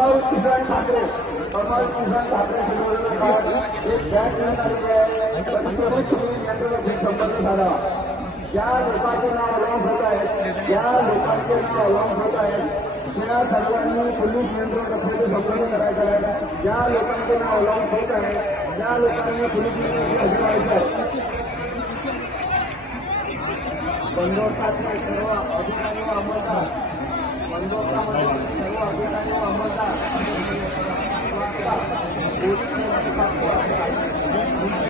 परमार किसान ठाकरे एक बँक घेऊन आलेली आहे. यांच्यामध्ये संपर्क झाला. ज्या लोकांचे नाव लॉन्च होत आहेत ज्या लोकांचे नाव लॉन्च होत आहेत त्या सर्वांनी पोलीस नियंत्रण कक्षाचे संपर्क करायचा आहे. ज्या लोकांचे नाव लॉन्च होत आहे त्या लोकांनी पोलीस नियंत्रण करायचं आहे. बंदोबस्तातले सर्व अधिकारी व अंमलदार बंदोबस्तामध्ये सर्व अधिकारी व अंमलदार